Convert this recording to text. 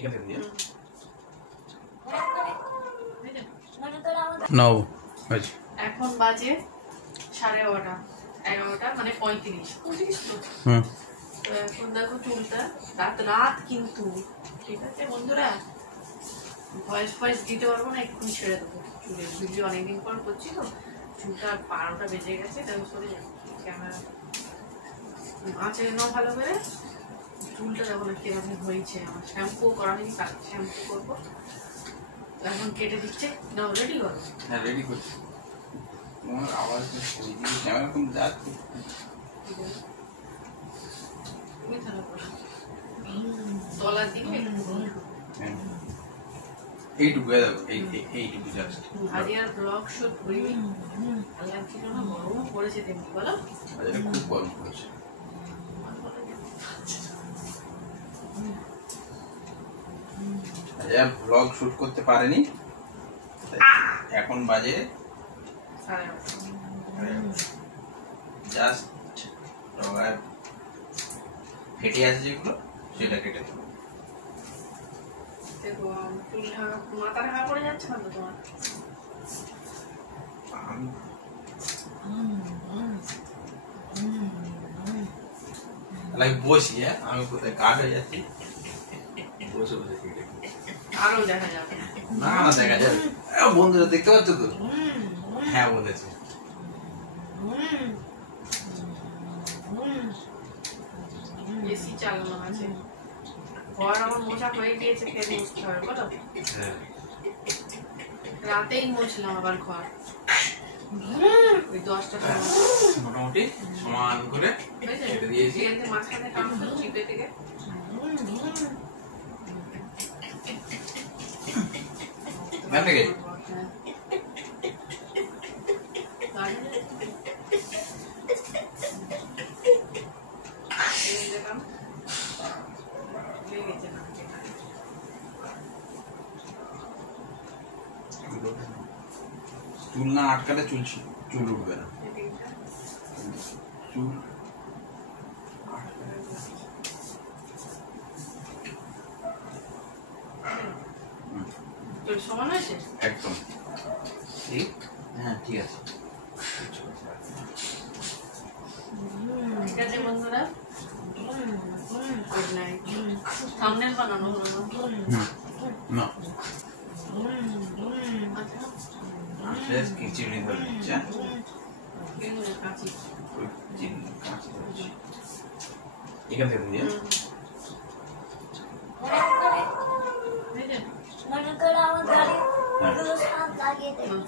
এখান থেকে দিয়ে নাও হয়েছে। এখন বাজে 11:30, 11টা মানে 35 তো। তো এখন দেখো চুলটা রাত কিন্তু, ঠিক আছে বন্ধুরা, ভয়েস দিতে পারবো না, এক্ষুনি ছেড়ে দেবো। চুলের ভিডিও অনেকদিন পর করছি তো, চুলটা 12টা বেজে গেছে, তাই সরে যাবো ক্যামেরা আঁচে নাও ভালো করে। চুলটা দেখো না কিরকম হয়েছে, আমার শ্যাম্পু করা হয়নি, শ্যাম্পু করবো। এখন কেটে দিচ্ছে, নাও রেডি করো। হ্যাঁ রেডি করছি। তোমার আওয়াজ ক্যামেরা কম যাচ্ছে। তুমি থাকা করো তলার দিকে এইটুকু দেখো, এইটুকু জাস্ট। আজকে আর ব্লগ শুট করিনি, আল্লাহ ছিল না, গরমও পড়েছে তেমনি, বলো আজ এটা খুব গরম পড়েছে। আজ আর ব্লগ শুট করতে পারেনি, এখন বাজে জাস্ট ফেটে আছে যেগুলো সেটা কেটে দেবো। দেখো চুল মাথা ঢাকা পড়ে যাচ্ছে না তো তোমার? আমি বসি, হ্যাঁ আমি কোথায় কাট হয়ে যাচ্ছি, বসে বসে কেটে। আরো দেখা যাবে না না দেখা যাবে, বন্ধুরা দেখতে পাচ্ছ তো? হ্যাঁ বলেছে। এসি চালানো আছে, ঘর আমার মোছা হয়ে গিয়েছে, ফের মুছতে হবে বলো। রাতেই মুছলাম আবার ঘর, ওই 10টার সময় মোটামুটি সমান করে কেটে দিয়েছি। মাঝখানে কামড় চিপে থেকে এখান থেকে চুল না আটকালে চুল উঠবে না। চুল সমান হয়েছে একদম ঠিক। হ্যাঁ ঠিক আছে, ঠিক আছে বন্ধুরা, গুড নাইট। থাম্বনেল বানানো হলো না শেষ চিমনি ধরে নিচ্ছে। এখান থেকে দিয়ে মনে করে আমার গাড়ি লাগিয়ে দেবে।